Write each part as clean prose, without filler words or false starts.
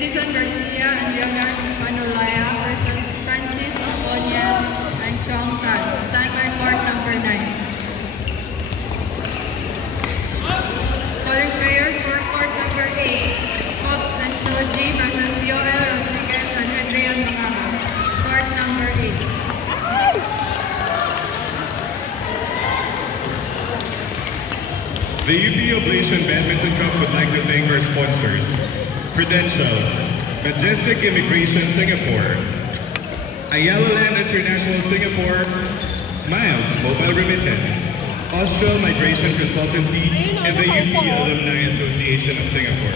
Edison Garcia and Leonard Manolaya versus Francis Oniel and Chong Tan. Stand by court number 9. Calling players for court number 8. Pops and Soji versus Yoel Rodriguez and Adrian Mangamas. Court number 8. The UP Oblation Badminton Cup would like to thank our sponsors: Prudential, Majestic Immigration Singapore, Ayala Land International Singapore, Smiles Mobile Remittance, Austral Migration Consultancy, and the UP Alumni Association of Singapore.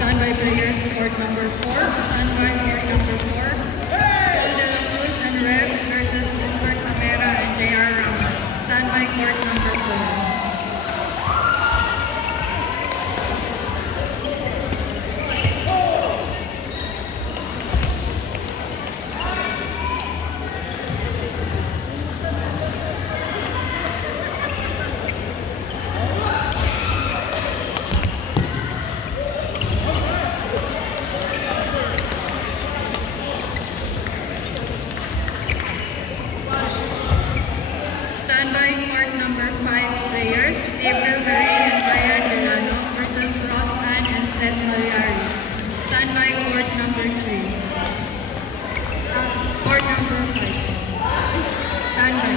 Standby players, court number 4. Standby court number 4. Phil De La Cruz and Rev versus Albert Camera and JR Rama. Standby court number 4. Standby court number 5 players, April Marie and Brian Delano versus Ross Ann and Cez Malyari. Standby court number 3. Court number 5. Standby.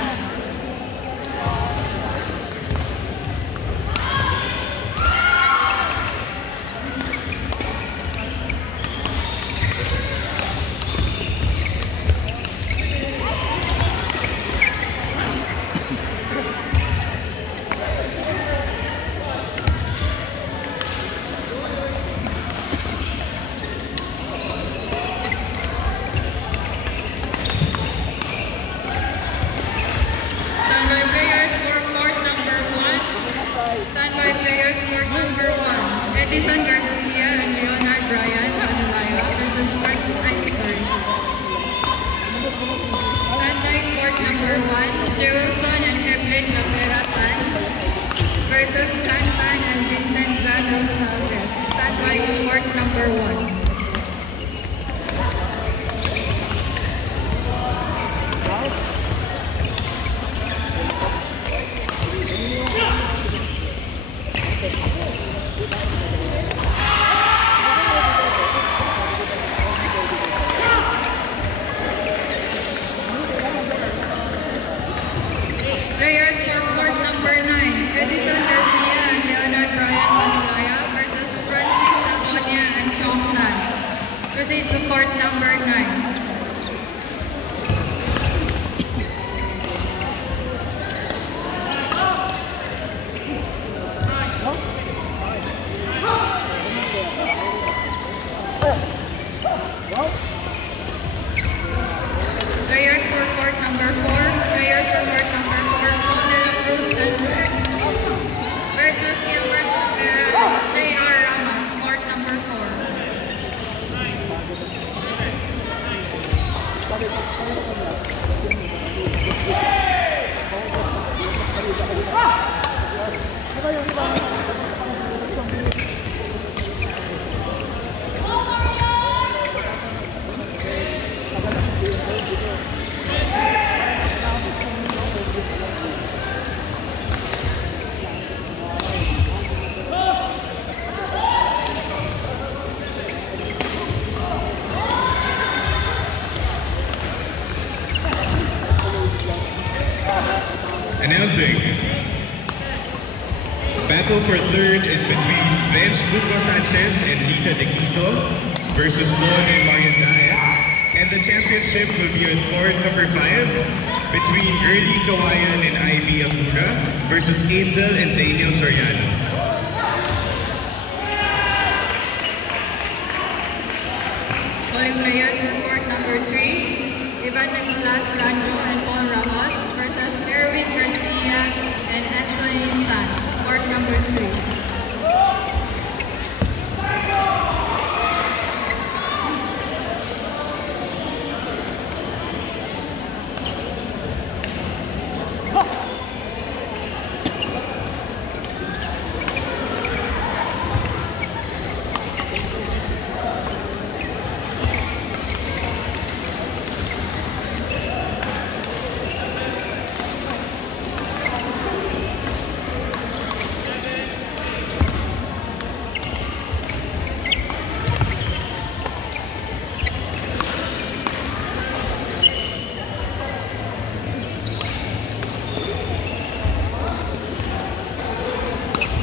court number 9. Players for court number 4. Players for court number 4. Golden Cruz and Red versus Gilbert Camera and J.R. Rama. Court number 4. Announcing. Battle for third is between Bench Buco Sanchez and Lita De Quito versus Lon and Marian Daya. And the championship will be on court number 5 between Early Kawayan and Ivy Apura versus Angel and Daniel Soriano. Calling players for court number 3. Ivan Nicolas Ranyo and Paul Ramos versus Erwin Garcia and Anthony San. Court number 3.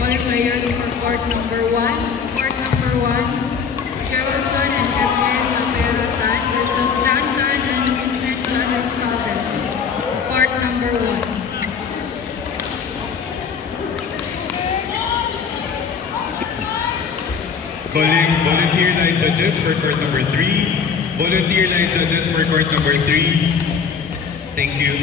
Calling players for court number 1. Court number 1, Jefferson and Evelyn Lapera Tan versus Dan Tan and Vincent Larrasaldes. Court number 1. Calling volunteer line judges for court number 3. Volunteer line judges for court number 3. Thank you.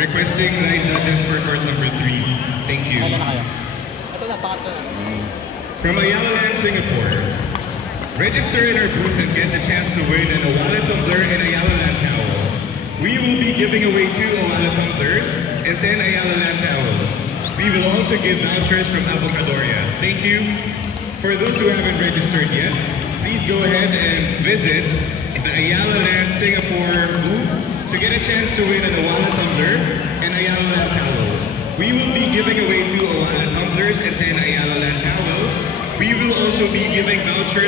Requesting line judges for court number 3. Thank you. From Ayala Land, Singapore. Register in our booth and get the chance to win an Owala tumbler and Ayala Land towels. We will be giving away 2 Owala tumblers and 10 Ayala Land towels. We will also give vouchers from Avocadoria. Thank you. For those who haven't registered yet, please go ahead and visit the Ayala Land Singapore booth to get a chance to win an Owala tumbler and Ayala Land towels. We will be giving away 2 Owala tumblers and 10 Ayala Land towels. We will also be giving vouchers